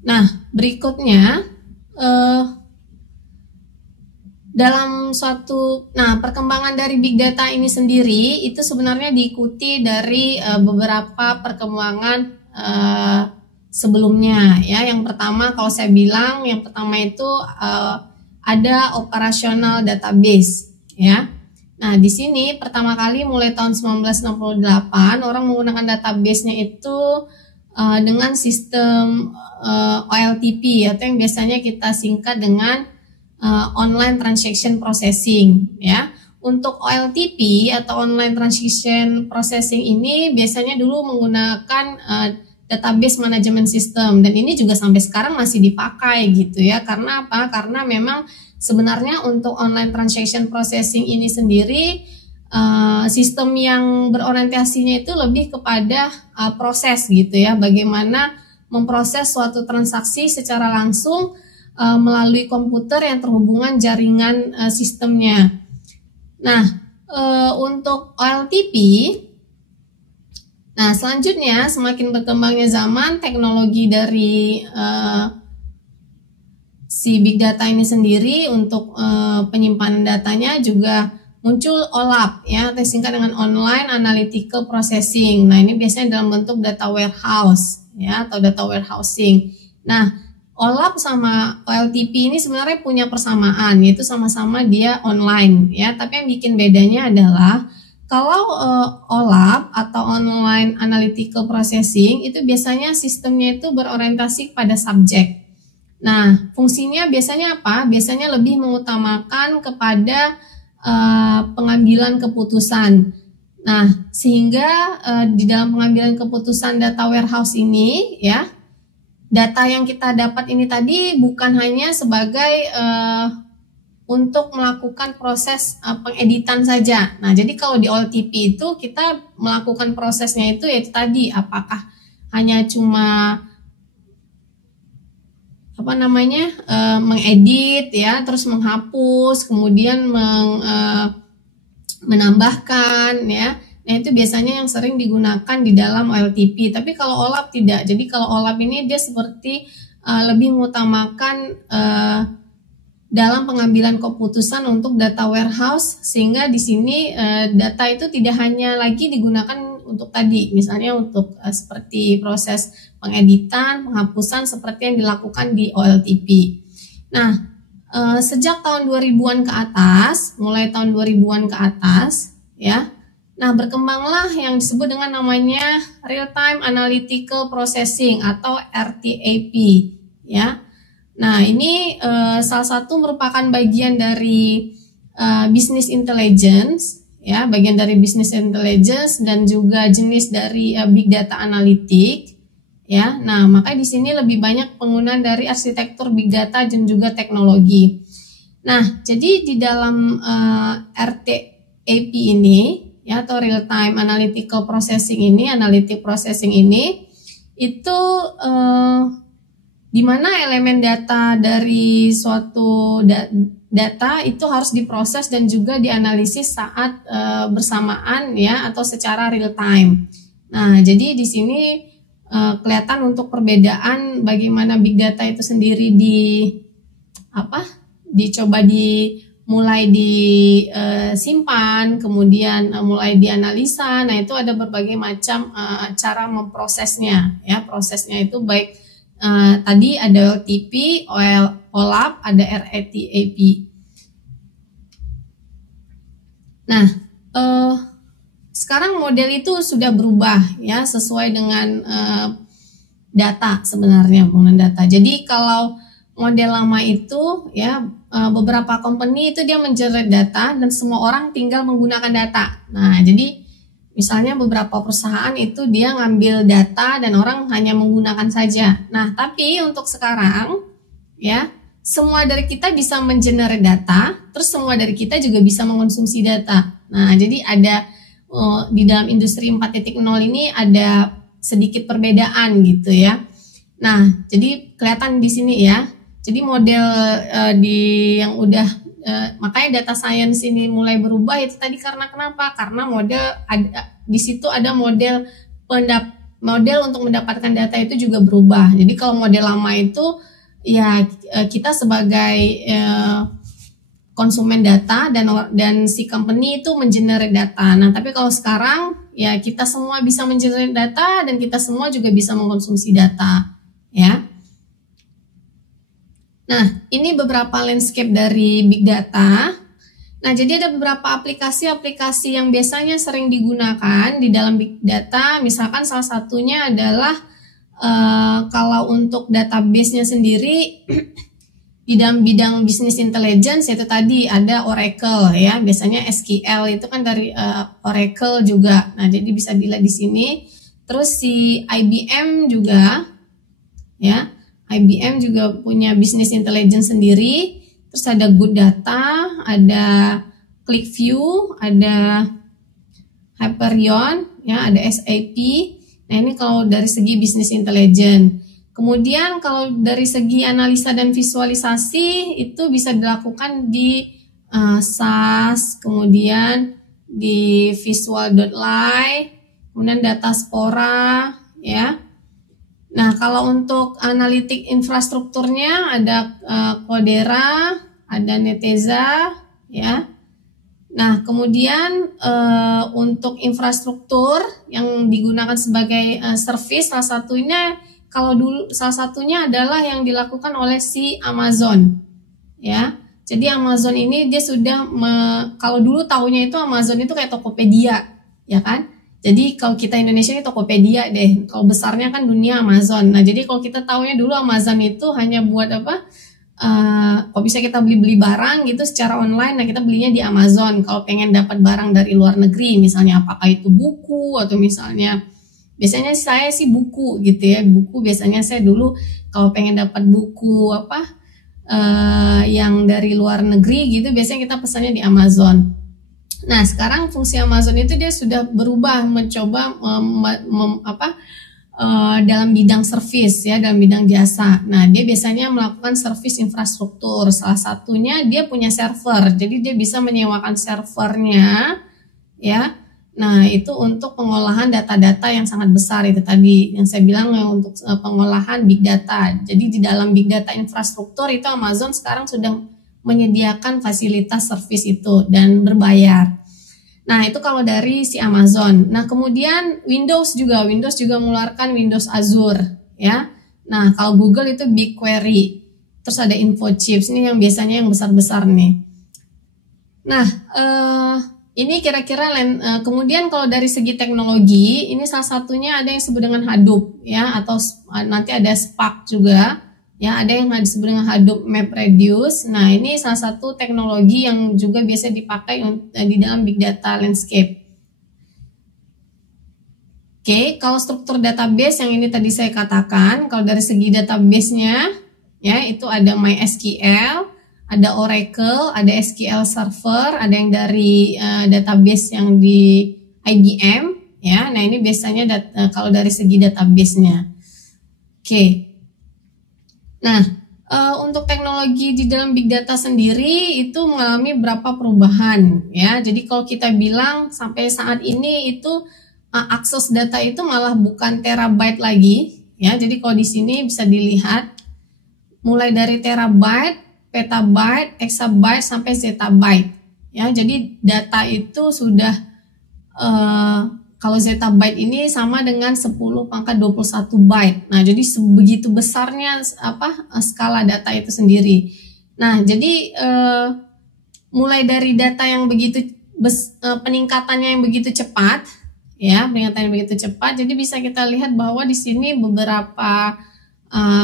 Nah, berikutnya dalam perkembangan dari big data ini sendiri itu sebenarnya diikuti dari beberapa perkembangan sebelumnya ya. Yang pertama kalau saya bilang yang pertama itu ada operasional database ya. Nah, di sini pertama kali mulai tahun 1968 orang menggunakan database-nya itu dengan sistem OLTP atau yang biasanya kita singkat dengan online transaction processing ya. Untuk OLTP atau online transaction processing ini biasanya dulu menggunakan database management system dan ini juga sampai sekarang masih dipakai gitu ya. Karena apa? Karena memang sebenarnya untuk online transaction processing ini sendiri sistem yang berorientasinya itu lebih kepada proses gitu ya. Bagaimana memproses suatu transaksi secara langsung melalui komputer yang terhubungan jaringan sistemnya. Nah, untuk OLTP, nah selanjutnya semakin berkembangnya zaman, teknologi dari si big data ini sendiri untuk penyimpanan datanya juga muncul OLAP ya, atau singkat dengan Online Analytical Processing. Nah, ini biasanya dalam bentuk data warehouse ya atau data warehousing. Nah, OLAP sama OLTP ini sebenarnya punya persamaan, yaitu sama-sama dia online ya. Tapi yang bikin bedanya adalah kalau OLAP atau Online Analytical Processing itu biasanya sistemnya itu berorientasi pada subjek. Nah, fungsinya biasanya apa? Biasanya lebih mengutamakan kepada pengambilan keputusan. Nah, sehingga di dalam pengambilan keputusan data warehouse ini ya, data yang kita dapat ini tadi bukan hanya sebagai untuk melakukan proses pengeditan saja. Nah, jadi kalau di OLTP itu kita melakukan prosesnya itu yaitu tadi apakah hanya cuma mengedit ya, terus menghapus, kemudian menambahkan ya. Nah, itu biasanya yang sering digunakan di dalam OLTP. Tapi kalau OLAP tidak. Jadi kalau OLAP ini dia seperti lebih mengutamakan dalam pengambilan keputusan untuk data warehouse, sehingga di sini data itu tidak hanya lagi digunakan untuk tadi, misalnya untuk seperti proses pengeditan, penghapusan seperti yang dilakukan di OLTP. Nah, sejak tahun 2000-an ke atas, mulai tahun 2000-an ke atas ya. Nah, berkembanglah yang disebut dengan namanya Real Time Analytical Processing atau RTAP ya. Nah, ini salah satu merupakan bagian dari business intelligence ya, bagian dari business intelligence dan juga jenis dari big data analytic ya. Nah, makanya di sini lebih banyak penggunaan dari arsitektur big data dan juga teknologi. Nah, jadi di dalam RTAP ini ya, atau real time analytical processing ini, analytic processing ini itu di mana elemen data dari suatu data itu harus diproses dan juga dianalisis saat bersamaan ya, atau secara real time. Nah, jadi di sini kelihatan untuk perbedaan bagaimana big data itu sendiri mulai disimpan, kemudian mulai dianalisa. Nah, itu ada berbagai macam cara memprosesnya ya. Prosesnya itu baik tadi ada OLTP, OLAP, ada RTAP. Nah, sekarang model itu sudah berubah ya, sesuai dengan data sebenarnya, penggunaan data. Jadi kalau model lama itu ya, beberapa company itu dia mengenerate data dan semua orang tinggal menggunakan data. Nah, jadi misalnya beberapa perusahaan itu dia ngambil data dan orang hanya menggunakan saja. Nah, tapi untuk sekarang ya, semua dari kita bisa mengenerate data, terus semua dari kita juga bisa mengkonsumsi data. Nah, jadi ada di dalam industri 4.0 ini ada sedikit perbedaan gitu ya. Nah, jadi kelihatan di sini ya. Jadi model yang udah makanya data science ini mulai berubah itu tadi karena kenapa? Karena model di situ ada model model untuk mendapatkan data itu juga berubah. Jadi kalau model lama itu ya kita sebagai konsumen data dan si company itu mengenerate data. Nah, tapi kalau sekarang ya kita semua bisa mengenerate data dan kita semua juga bisa mengkonsumsi data, ya. Nah, ini beberapa landscape dari big data. Nah, jadi ada beberapa aplikasi-aplikasi yang biasanya sering digunakan di dalam big data. Misalkan salah satunya adalah kalau untuk database-nya sendiri di dalam bidang business intelligence itu tadi ada Oracle, ya. Biasanya SQL itu kan dari Oracle juga. Nah, jadi bisa dilihat di sini. Terus si IBM juga, ya. IBM juga punya business intelligence sendiri. Terus ada Good Data, ada ClickView, ada Hyperion, ya, ada SAP. Nah, ini kalau dari segi business intelligence. Kemudian kalau dari segi analisa dan visualisasi itu bisa dilakukan di SAS, kemudian di Visual.ly, kemudian Dataspora, ya. Nah, kalau untuk analitik infrastrukturnya ada Cloudera, ada Netezza, ya. Nah, kemudian untuk infrastruktur yang digunakan sebagai service salah satunya adalah yang dilakukan oleh si Amazon, ya. Jadi Amazon ini dia sudah kalau dulu tahunya itu Amazon itu kayak Tokopedia, ya kan? Jadi kalau kita Indonesia ini Tokopedia deh, kalau besarnya kan dunia Amazon. Nah, jadi kalau kita tahunya dulu Amazon itu hanya buat apa? Kalau bisa kita beli barang gitu secara online, nah kita belinya di Amazon. Kalau pengen dapat barang dari luar negeri, misalnya apakah itu buku atau misalnya, biasanya saya sih buku gitu ya. Buku biasanya saya dulu kalau pengen dapat buku yang dari luar negeri gitu, biasanya kita pesannya di Amazon. Nah, sekarang fungsi Amazon itu dia sudah berubah mencoba dalam bidang service, ya, dalam bidang jasa. Nah, dia biasanya melakukan service infrastruktur. Salah satunya dia punya server. Jadi dia bisa menyewakan servernya, ya. Nah, itu untuk pengolahan data-data yang sangat besar itu tadi yang saya bilang, untuk pengolahan big data. Jadi di dalam big data infrastruktur itu Amazon sekarang sudah menyediakan fasilitas service itu dan berbayar. Nah, itu kalau dari si Amazon. Nah, kemudian Windows juga mengeluarkan Windows Azure, ya. Nah, kalau Google itu BigQuery. Terus ada InfoChips, ini yang biasanya yang besar-besar nih. Nah, ini kira-kira kemudian kalau dari segi teknologi, ini salah satunya ada yang disebut dengan Hadoop, ya, atau nanti ada Spark juga. Ya, ada yang disebut dengan Hadoop MapReduce. Nah, ini salah satu teknologi yang juga biasa dipakai di dalam big data landscape. Oke, kalau struktur database yang ini tadi saya katakan, kalau dari segi database-nya, ya, itu ada MySQL, ada Oracle, ada SQL Server, ada yang dari database yang di IBM, ya. Nah, ini biasanya kalau dari segi database-nya. Oke. Nah, untuk teknologi di dalam big data sendiri itu mengalami beberapa perubahan, ya. Jadi kalau kita bilang sampai saat ini itu akses data itu malah bukan terabyte lagi, ya. Jadi kalau di sini bisa dilihat mulai dari terabyte, petabyte, exabyte sampai zettabyte, ya. Jadi data itu sudah kalau zettabyte ini sama dengan 10⁻21 byte. Nah, jadi sebegitu besarnya skala data itu sendiri. Nah, jadi mulai dari data yang begitu peningkatannya yang begitu cepat, ya, peningkatannya begitu cepat. Jadi bisa kita lihat bahwa di sini beberapa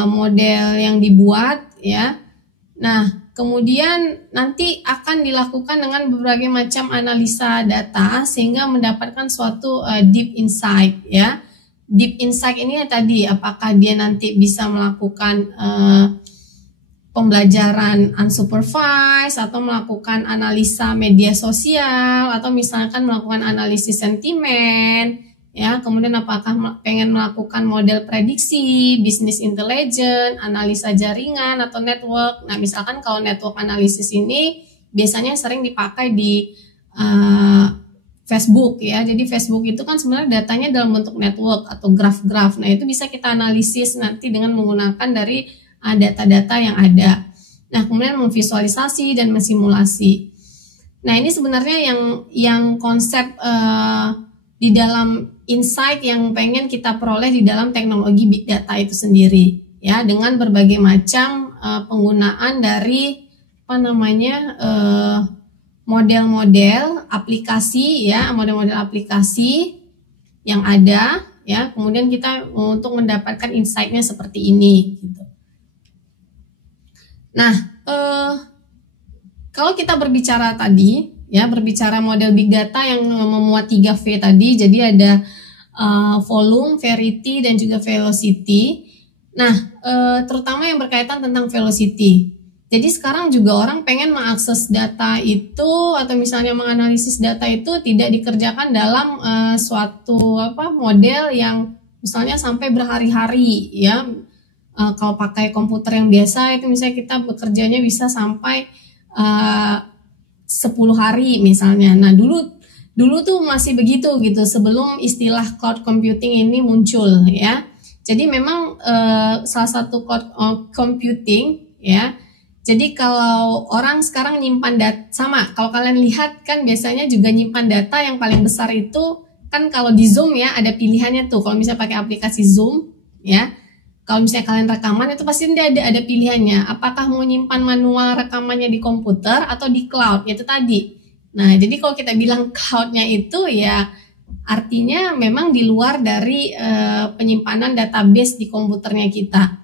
model yang dibuat, ya. Nah, kemudian nanti akan dilakukan dengan berbagai macam analisa data sehingga mendapatkan suatu deep insight, ya. Deep insight ini tadi apakah dia nanti bisa melakukan pembelajaran unsupervised atau melakukan analisa media sosial atau misalkan melakukan analisis sentimen, ya. Kemudian apakah pengen melakukan model prediksi, business intelligence, analisa jaringan atau network. Nah, misalkan kalau network analisis ini biasanya sering dipakai di Facebook ya. Jadi Facebook itu kan sebenarnya datanya dalam bentuk network atau graf-graf. Nah, itu bisa kita analisis nanti dengan menggunakan dari data-data yang ada. Nah, kemudian memvisualisasi dan mensimulasi. Nah, ini sebenarnya yang konsep di dalam insight yang pengen kita peroleh di dalam teknologi big data itu sendiri ya, dengan berbagai macam penggunaan dari model-model aplikasi ya, model-model aplikasi yang ada ya, kemudian kita untuk mendapatkan insight-nya seperti ini gitu. Nah, kalau kita berbicara tadi ya, berbicara model big data yang memuat 3V tadi, jadi ada volume, variety, dan juga velocity. Nah, terutama yang berkaitan tentang velocity. Jadi sekarang juga orang pengen mengakses data itu atau misalnya menganalisis data itu tidak dikerjakan dalam suatu model yang misalnya sampai berhari-hari ya. Kalau pakai komputer yang biasa itu misalnya kita bekerjanya bisa sampai 10 hari misalnya. Nah, dulu tuh masih begitu gitu sebelum istilah cloud computing ini muncul ya. Jadi memang salah satu cloud computing ya. Jadi kalau orang sekarang nyimpan data sama, kalau kalian lihat kan biasanya juga nyimpan data yang paling besar itu kan kalau di Zoom ya ada pilihannya tuh. Kalau misalnya pakai aplikasi Zoom ya, kalau misalnya kalian rekaman itu pasti ada pilihannya. Apakah mau nyimpan manual rekamannya di komputer atau di cloud, itu tadi. Nah, jadi kalau kita bilang cloudnya itu ya artinya memang di luar dari penyimpanan database di komputernya kita.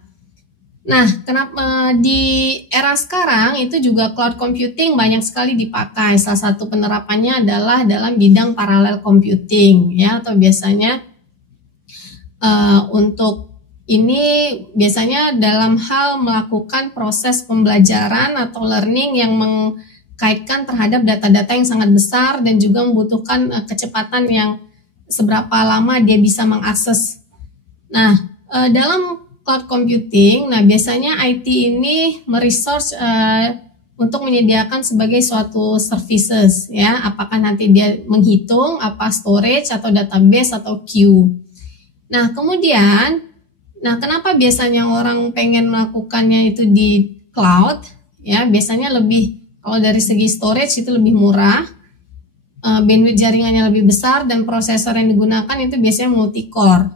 Nah, kenapa di era sekarang itu juga cloud computing banyak sekali dipakai. Salah satu penerapannya adalah dalam bidang parallel computing ya, atau biasanya untuk ini biasanya dalam hal melakukan proses pembelajaran atau learning yang mengkaitkan terhadap data-data yang sangat besar dan juga membutuhkan kecepatan yang seberapa lama dia bisa mengakses. Nah, dalam cloud computing, nah biasanya IT ini meresource untuk menyediakan sebagai suatu services ya, apakah nanti dia menghitung apa storage atau database atau queue. Nah, kemudian kenapa biasanya orang pengen melakukannya itu di cloud ya, biasanya lebih kalau dari segi storage itu lebih murah, bandwidth jaringannya lebih besar, dan prosesor yang digunakan itu biasanya multi-core.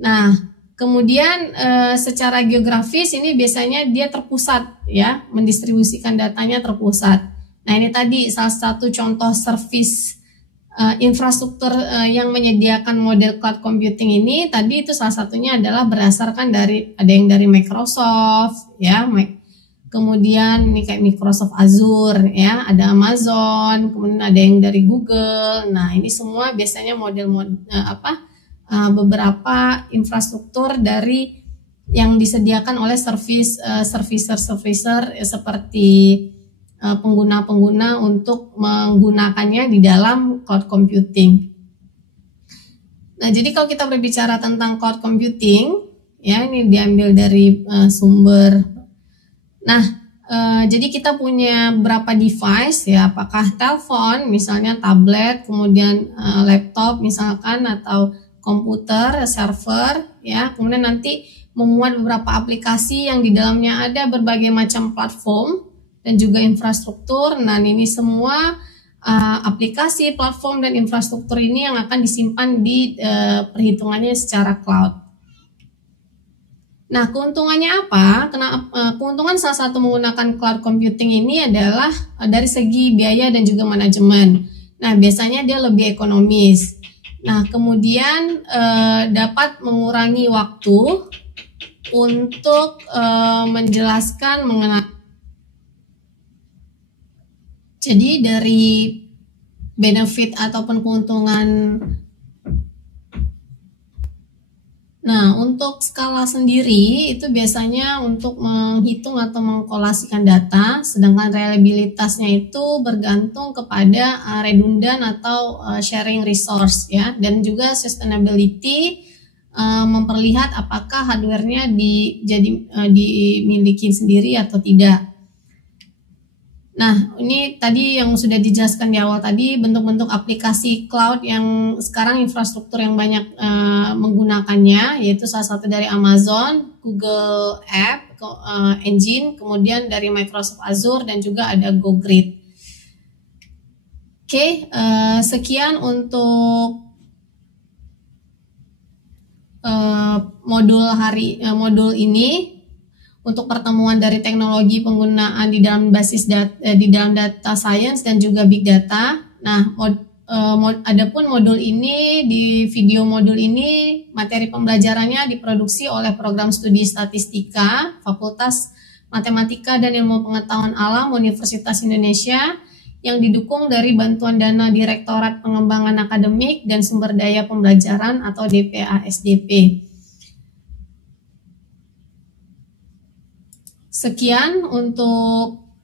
Nah, kemudian secara geografis ini biasanya dia terpusat ya, mendistribusikan datanya terpusat. Nah, ini tadi salah satu contoh service infrastruktur yang menyediakan model cloud computing ini. Tadi itu salah satunya adalah berdasarkan ada yang dari Microsoft ya, kemudian ini kayak Microsoft Azure ya, ada Amazon, kemudian ada yang dari Google. Nah, ini semua biasanya beberapa infrastruktur dari yang disediakan oleh servicer seperti pengguna-pengguna untuk menggunakannya di dalam cloud computing. Nah, jadi kalau kita berbicara tentang cloud computing ya, ini diambil dari sumber. Nah, jadi kita punya berapa device ya, apakah telepon, misalnya tablet, kemudian laptop misalkan, atau komputer, server ya, kemudian nanti memuat beberapa aplikasi yang di dalamnya ada berbagai macam platform dan juga infrastruktur. Nah, ini semua aplikasi, platform, dan infrastruktur ini yang akan disimpan di perhitungannya secara cloud. Nah, keuntungannya apa? Keuntungan salah satu menggunakan cloud computing ini adalah dari segi biaya dan juga manajemen. Nah, biasanya dia lebih ekonomis. Nah, kemudian dapat mengurangi waktu untuk menjelaskan mengenai. Jadi dari benefit ataupun keuntungan. Nah, untuk skala sendiri itu biasanya untuk menghitung atau mengkolasikan data, sedangkan reliabilitasnya itu bergantung kepada redundan atau sharing resource ya, dan juga sustainability, memperlihat apakah hardware-nya dimiliki sendiri atau tidak. Nah, ini tadi yang sudah dijelaskan di awal tadi, bentuk-bentuk aplikasi cloud yang sekarang infrastruktur yang banyak menggunakannya, yaitu salah satu dari Amazon, Google App, Engine, kemudian dari Microsoft Azure, dan juga ada GoGrid. Oke, sekian untuk modul ini. Untuk pertemuan dari teknologi penggunaan di dalam di dalam data science dan juga big data. Nah, adapun modul ini, di video modul ini materi pembelajarannya diproduksi oleh program studi statistika Fakultas Matematika dan Ilmu Pengetahuan Alam Universitas Indonesia yang didukung dari bantuan dana Direktorat Pengembangan Akademik dan Sumber Daya Pembelajaran atau DPA-SDP. Sekian untuk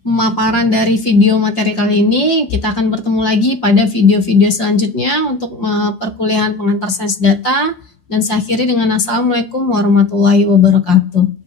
pemaparan dari video materi kali ini. Kita akan bertemu lagi pada video-video selanjutnya untuk perkuliahan pengantar sains data. Dan saya akhiri dengan Assalamualaikum warahmatullahi wabarakatuh.